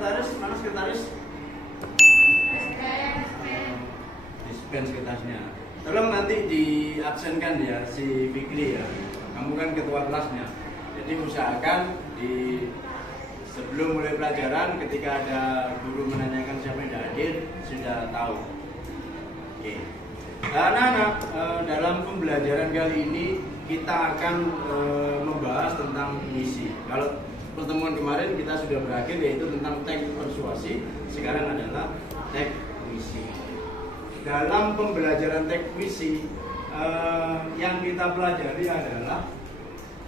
sekretaris? Mana sekretaris? Dispense kertasnya. Tolong nanti diabsenkan ya si Fikri ya. Kamu kan ketua kelasnya. Jadi usahakan sebelum mulai pelajaran ketika ada guru menanyakan siapa yang tidak hadir sudah tahu. Oke. Anak-anak, dalam pembelajaran kali ini kita akan membahas tentang puisi. Kalau pertemuan kemarin kita sudah berakhir yaitu tentang teks persuasi, sekarang adalah teks puisi. Dalam pembelajaran teks puisi yang kita pelajari adalah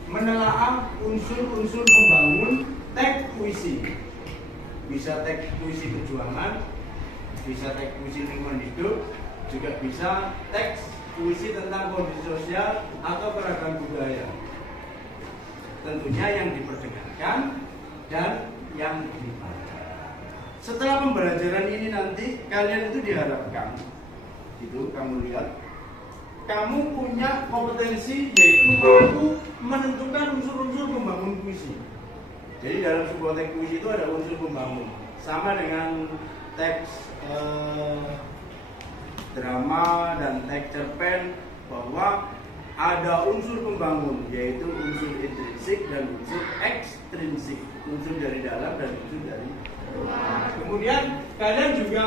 menelaah unsur-unsur pembangun teks puisi. Bisa teks puisi perjuangan, bisa teks puisi lingkungan hidup, juga bisa teks puisi tentang kondisi sosial atau keragaman budaya. Tentunya yang diperdengarkan dan yang dibaca. Setelah pembelajaran ini nanti kalian itu diharapkan, itu kamu lihat, kamu punya kompetensi yaitu mampu menentukan unsur-unsur pembangun puisi. Jadi dalam sebuah teks puisi itu ada unsur pembangun, sama dengan teks drama dan teks cerpen, bahwa ada unsur pembangun yaitu unsur intrinsik dan unsur ekstrinsik, unsur dari dalam dan unsur dari luar. Kemudian kalian juga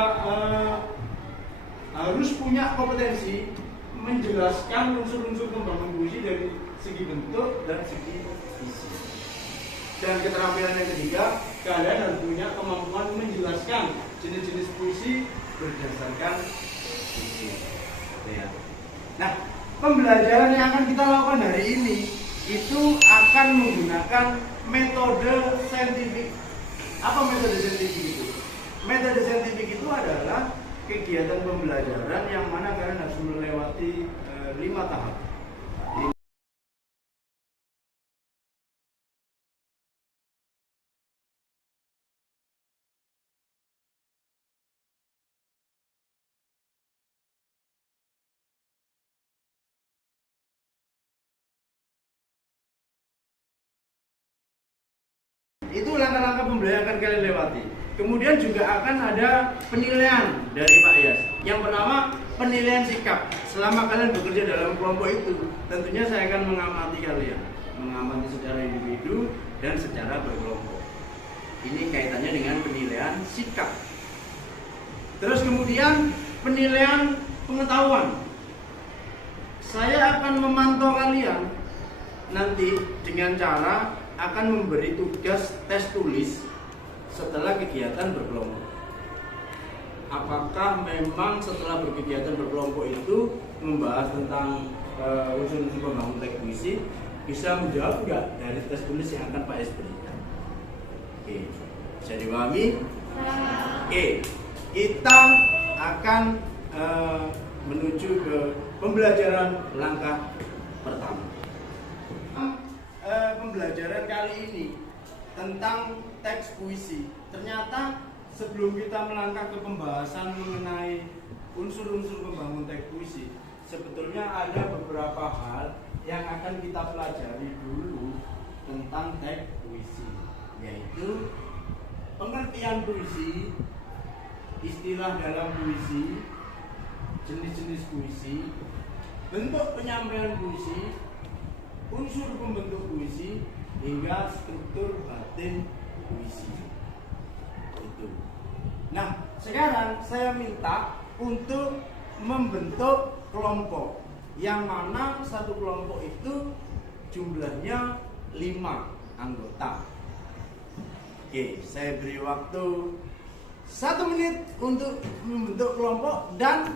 harus punya kompetensi menjelaskan unsur-unsur pembangun puisi dari segi bentuk dan segi isi. Dan keterampilan yang ketiga, kalian harus punya kemampuan menjelaskan jenis-jenis puisi berdasarkan puisi. Nah, pembelajaran yang akan kita lakukan hari ini itu akan menggunakan metode saintifik. Apa metode saintifik itu? Metode saintifik itu adalah kegiatan pembelajaran yang mana kalian harus melewati 5 tahap. Itu langkah-langkah pembelajaran yang akan kalian lewati. Kemudian juga akan ada penilaian dari Pak Yas. Yang pertama, penilaian sikap. Selama kalian bekerja dalam kelompok itu, tentunya saya akan mengamati kalian, mengamati secara individu dan secara berkelompok. Ini kaitannya dengan penilaian sikap. Terus kemudian penilaian pengetahuan. Saya akan memantau kalian nanti dengan cara akan memberi tugas tes tulis setelah kegiatan berkelompok. Apakah memang setelah berkegiatan berkelompok itu membahas tentang unsur-unsur pembangun teks puisi, bisa menjawab enggak dari tes tulis yang akan Pak S berikan? Oke, bisa dipahami? Oke, kita akan menuju ke pembelajaran langkah pertama. Pembelajaran kali ini tentang teks puisi. Ternyata sebelum kita melangkah ke pembahasan mengenai unsur-unsur pembangun teks puisi, sebetulnya ada beberapa hal yang akan kita pelajari dulu tentang teks puisi, yaitu pengertian puisi, istilah dalam puisi, jenis-jenis puisi, bentuk penyampaian puisi, unsur pembentuk puisi, hingga struktur batin puisi. Itu. Nah, sekarang saya minta untuk membentuk kelompok, yang mana satu kelompok itu jumlahnya 5 anggota. Oke, saya beri waktu 1 menit untuk membentuk kelompok dan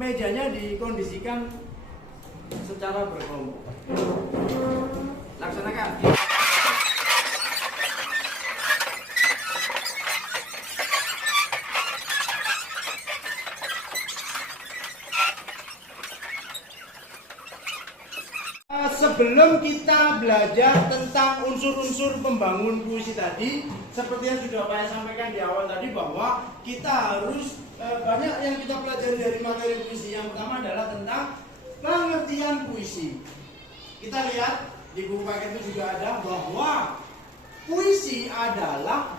mejanya dikondisikan secara berkelompok. Laksanakan. Sebelum kita belajar tentang unsur-unsur pembangun puisi tadi, seperti yang sudah saya sampaikan di awal tadi, bahwa kita harus banyak yang kita pelajari dari materi puisi. Yang pertama adalah tentang pengertian puisi. Kita lihat di buku paket itu juga ada bahwa puisi adalah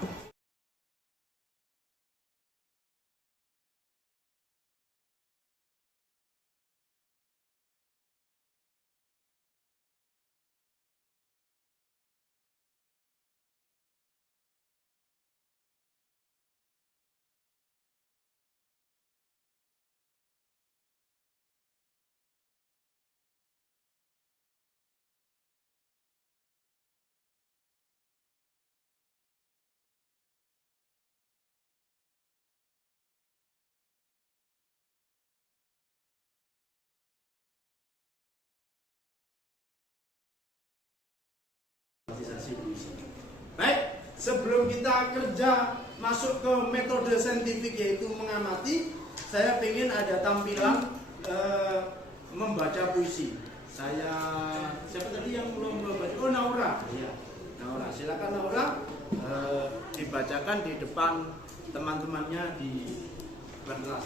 interpretasi puisi. Baik, sebelum kita kerja masuk ke metode saintifik yaitu mengamati, saya ingin ada tampilan membaca puisi. Siapa tadi yang belum membaca? Oh, Naura. Ya, Naura. Silakan Naura, dibacakan di depan teman-temannya di kelas.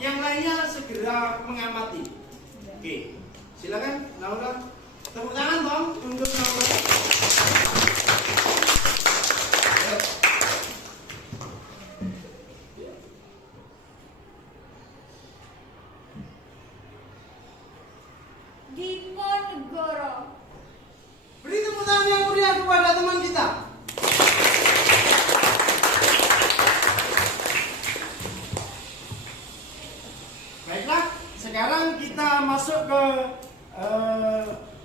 Yang lainnya segera mengamati. Oke, silakan Naura. Tepuk tangan dong untuk Naura. Diponegoro. Beri tepuk tangan yang meriah kepada teman kita. Baiklah, sekarang kita masuk ke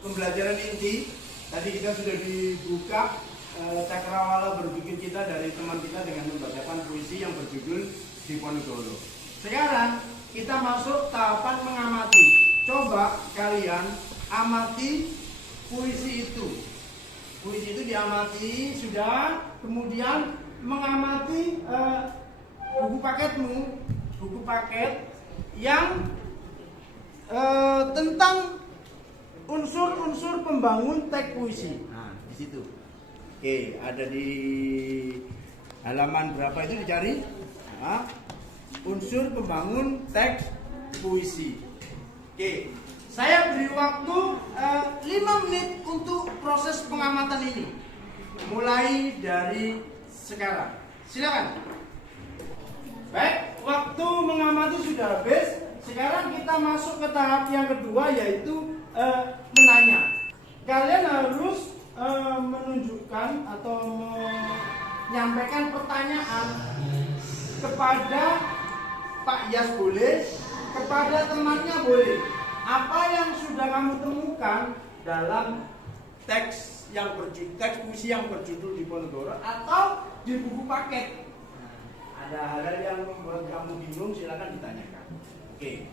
pembelajaran inti. Tadi kita sudah dibuka cakrawala berpikir kita dari teman kita dengan membacakan puisi yang berjudul Diponegoro. Sekarang kita masuk tahapan mengamati. Coba kalian amati puisi itu. Puisi itu diamati sudah, kemudian mengamati buku paketmu, buku paket yang tentang unsur-unsur pembangun teks puisi. Nah, di situ. Oke, ada di halaman berapa itu dicari? Nah, unsur pembangun teks puisi. Oke, saya beri waktu 5 menit untuk proses pengamatan ini. Mulai dari sekarang. Silakan. Baik, waktu mengamati sudah habis. Sekarang kita masuk ke tahap yang kedua, yaitu menanya. Kalian harus menunjukkan atau menyampaikan pertanyaan kepada Pak Yas boleh, kepada temannya boleh. Apa yang sudah kamu temukan dalam teks puisi yang berjudul Diponegoro atau di buku paket? Ada hal-hal yang membuat kamu bingung, silakan ditanyakan. Oke.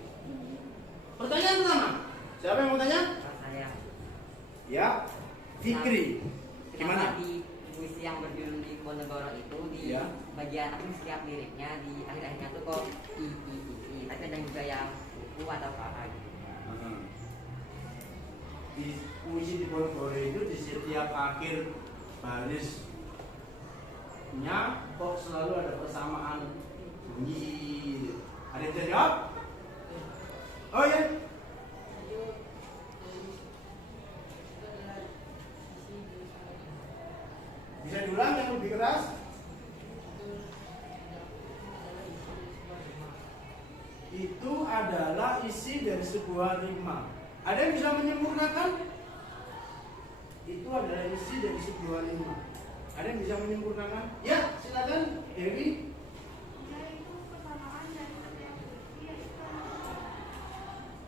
Pertanyaan pertama. Siapa yang mau tanya? Saya. Ya, Fikri. Gimana? Di puisi yang berjudul Diponegoro itu di bagian aku setiap liriknya di akhir-akhirnya tuh kok i. Tapi ada juga yang buku atau apa gitu. Di puisi Diponegoro itu di setiap akhir barisnya kok selalu ada persamaan bunyi. Ada yang bisa jawab? Oh ya. Bisa diulang yang lebih keras? Itu adalah isi dari sebuah rima. Ada yang bisa menyempurnakan? Itu adalah isi dari sebuah rima. Ada yang bisa menyempurnakan? Ya, silakan Dewi.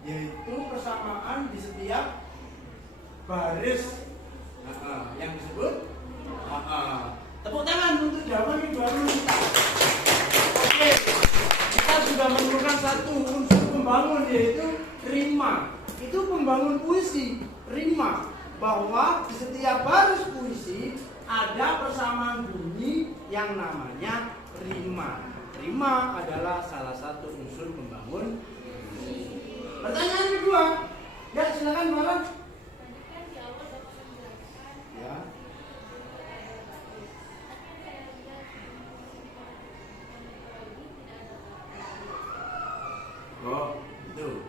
Yaitu persamaan di setiap baris yang disebut. Tepuk tangan untuk jawaban yang baru kita. Oke, kita sudah menemukan satu unsur pembangun, yaitu rima. Itu pembangun puisi, rima. Bahwa di setiap baris puisi ada persamaan bunyi yang namanya rima. Rima adalah salah satu unsur pembangun. Pertanyaan kedua, ya silakan Marah. Ya. Oh, itu.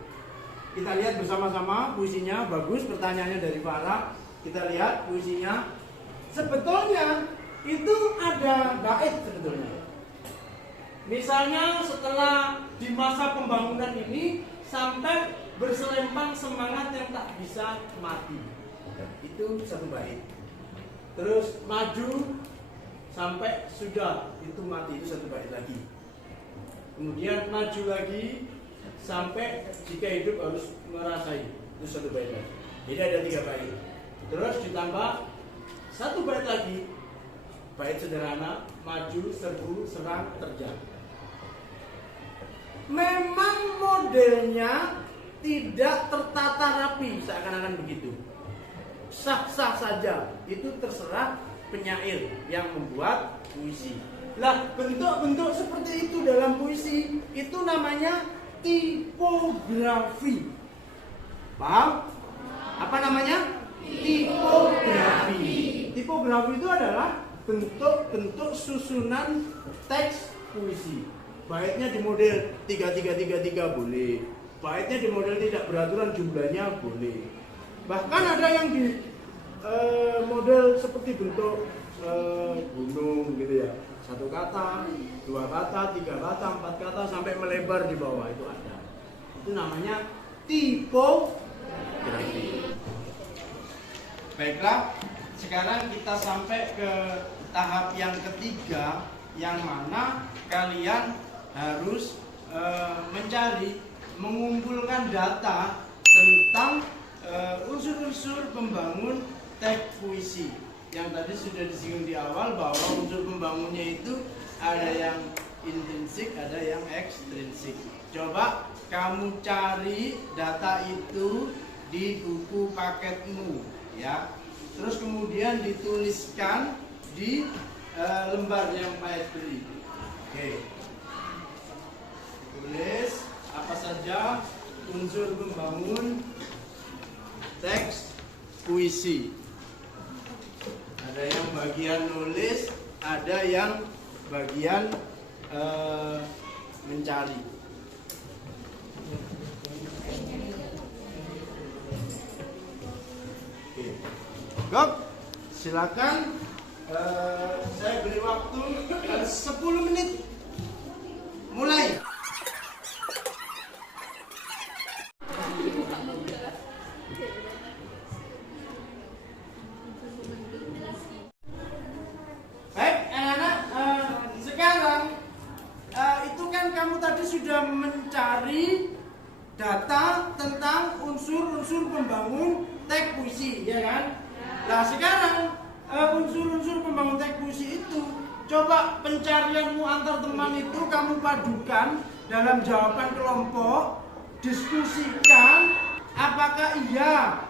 Kita lihat bersama-sama puisinya, bagus pertanyaannya dari Farah. Kita lihat puisinya. Sebetulnya itu ada bait sebetulnya. Misalnya setelah di masa pembangunan ini sampai berselempang semangat yang tak bisa mati. Itu satu bait. Terus maju sampai sudah itu mati, itu satu bait lagi. Kemudian maju lagi sampai jika hidup harus merasai, itu satu bait lagi. Jadi ada 3 bait. Terus ditambah satu bait lagi, bait sederhana, maju, serbu, serang, terjang. Memang modelnya tidak tertata rapi, seakan-akan begitu. sah-sah saja. Itu terserah penyair yang membuat puisi. Lah, bentuk-bentuk seperti itu dalam puisi itu namanya tipografi. Paham? Apa namanya? Tipografi. Tipografi itu adalah bentuk-bentuk susunan teks puisi. Baitnya di model 3-3-3-3 boleh. Baitnya di model tidak beraturan jumlahnya boleh. Bahkan ada yang di model seperti bentuk gunung gitu ya. 1 kata, 2 kata, 3 kata, 4 kata sampai melebar di bawah itu ada. Itu namanya tipografi. Baiklah, sekarang kita sampai ke tahap yang ketiga, yang mana kalian harus mencari, mengumpulkan data tentang unsur-unsur pembangun teks puisi. Yang tadi sudah disinggung di awal bahwa unsur pembangunnya itu ada yang intrinsik, ada yang ekstrinsik. Coba kamu cari data itu di buku paketmu, ya. Terus kemudian dituliskan di lembar yang Pak beri. Oke. Tulis apa saja unsur pembangun teks puisi. Ada yang bagian nulis, ada yang bagian mencari. Oke. Gok, silakan. Saya beri waktu 10 menit. Mulai. Baik, anak-anak, sekarang itu kan kamu tadi sudah mencari data tentang unsur-unsur pembangun teks puisi, ya kan? Nah, sekarang unsur-unsur pembangun teks puisi itu, coba pencarianmu antar teman itu kamu padukan dalam jawaban kelompok, diskusikan apakah iya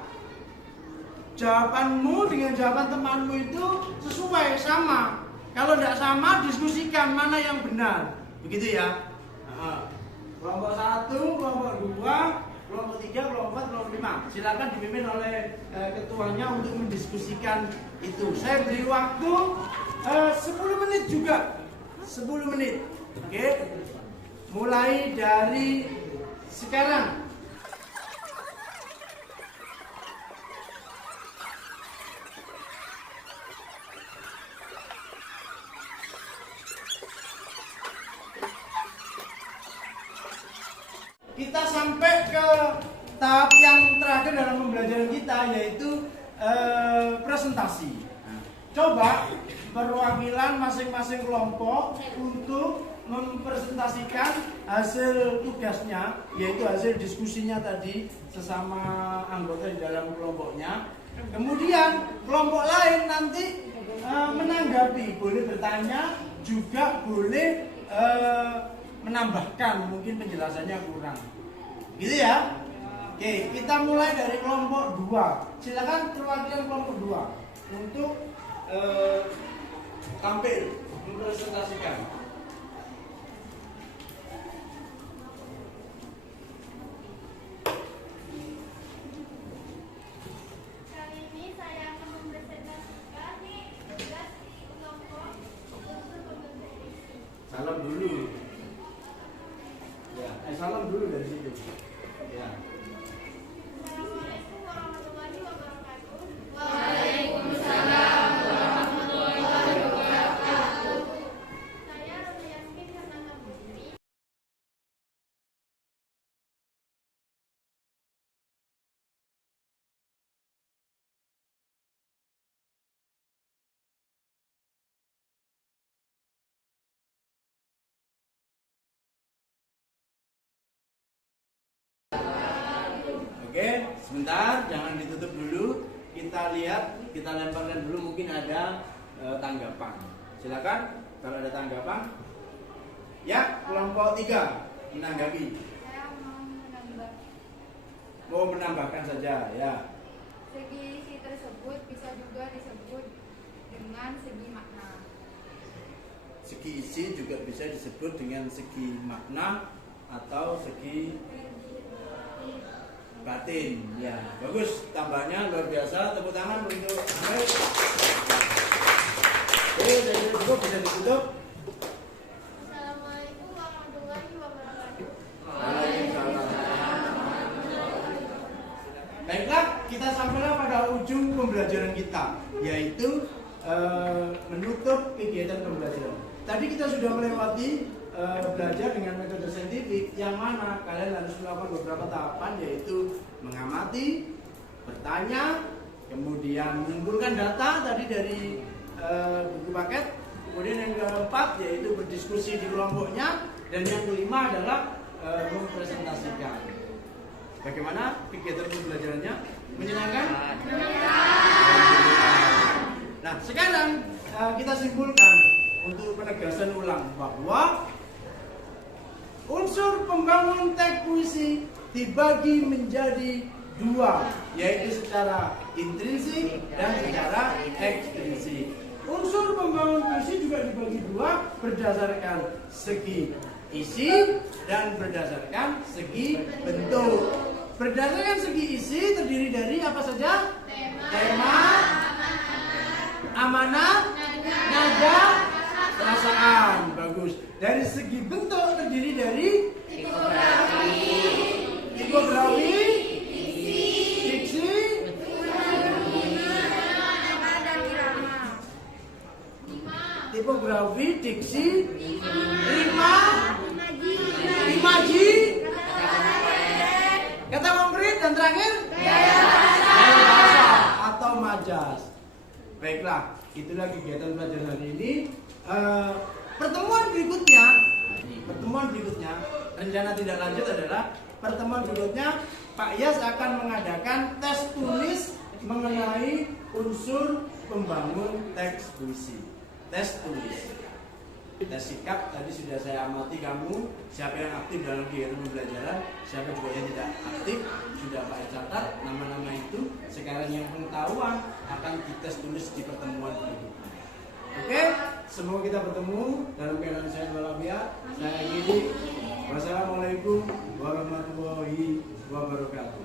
jawabanmu dengan jawaban temanmu itu sesuai, sama. Kalau tidak sama, diskusikan mana yang benar. Begitu ya. Kelompok 1, kelompok 2, kelompok 3, kelompok 4, kelompok 5. Silakan dipimpin oleh ketuanya untuk mendiskusikan itu. Saya beri waktu 10 menit juga. 10 menit. Oke. Mulai dari sekarang. Kita sampai ke tahap yang terakhir dalam pembelajaran kita, yaitu presentasi. Coba perwakilan masing-masing kelompok untuk mempresentasikan hasil tugasnya, yaitu hasil diskusinya tadi sesama anggota di dalam kelompoknya. Kemudian kelompok lain nanti menanggapi, boleh bertanya, juga boleh menambahkan, mungkin penjelasannya kurang. Gitu ya. Oke, kita mulai dari kelompok 2. Silakan perwakilan kelompok 2 untuk tampil mempresentasikan. Kali ini saya akan mempresentasikan tugas di kelompok unsur pembentuk puisi. Salam dulu. Ya, salam dulu dari situ. Ya. Assalamualaikum warahmatullahi wabarakatuh. Waalaikumsalam warahmatullahi wabarakatuh. Saya Romi Yasmin Karnata Putri. Oke, sebentar, jangan ditutup dulu. Kita lihat, kita lemparkan dulu, mungkin ada tanggapan. Silakan, kalau ada tanggapan. Ya, kelompok 3 menanggapi. Saya mau menambah. Mau menambahkan saja, ya. Segi isi tersebut bisa juga disebut dengan segi makna. Segi isi juga bisa disebut dengan segi makna atau segi batin. Ya, bagus. Tambahnya luar biasa. Tepuk tangan untuk Amel. Oke, jadi cukup bisa ditutup. Assalamualaikum warahmatullahi wabarakatuh. Waalaikumsalam. Baiklah, kita sampailah pada ujung pembelajaran kita, yaitu menutup kegiatan pembelajaran. Tadi kita sudah melewati belajar dengan metode saintifik, yang mana kalian harus melakukan beberapa tahapan, yaitu mengamati, bertanya, kemudian mengumpulkan data tadi dari buku paket, kemudian yang keempat yaitu berdiskusi di kelompoknya, dan yang kelima adalah mempresentasikan. Bagaimana kegiatan pembelajarannya? Menyenangkan? Nah, sekarang kita simpulkan untuk penegasan ulang bahwa unsur pembangun teks puisi dibagi menjadi dua, yaitu secara intrinsik dan secara ekstrinsik. Unsur pembangun puisi juga dibagi dua berdasarkan segi isi dan berdasarkan segi bentuk. Berdasarkan segi isi terdiri dari apa saja? Tema, amanat, nada, perasaan. Bagus. Dari segi bentuk terdiri dari tipografi, diksi, tipografi, diksi, rima, imaji, kata konkret, dan terakhir gaya bahasa atau majas. Baiklah, itulah kegiatan pelajaran hari ini. Pertemuan berikutnya, rencana tidak lanjut adalah pertemuan berikutnya Pak Yas akan mengadakan tes tulis mengenai unsur pembangun teks puisi. Tes tulis, tes sikap tadi sudah saya amati kamu, siapa yang aktif dalam kegiatan pembelajaran, siapa juga yang tidak aktif, sudah Pak Yas catat nama-nama itu. Sekarang yang pengetahuan akan dites tulis di pertemuan berikutnya. Oke, semoga kita bertemu dalam keadaan sehat walafiat. Saya akhiri. Wassalamualaikum warahmatullahi wabarakatuh.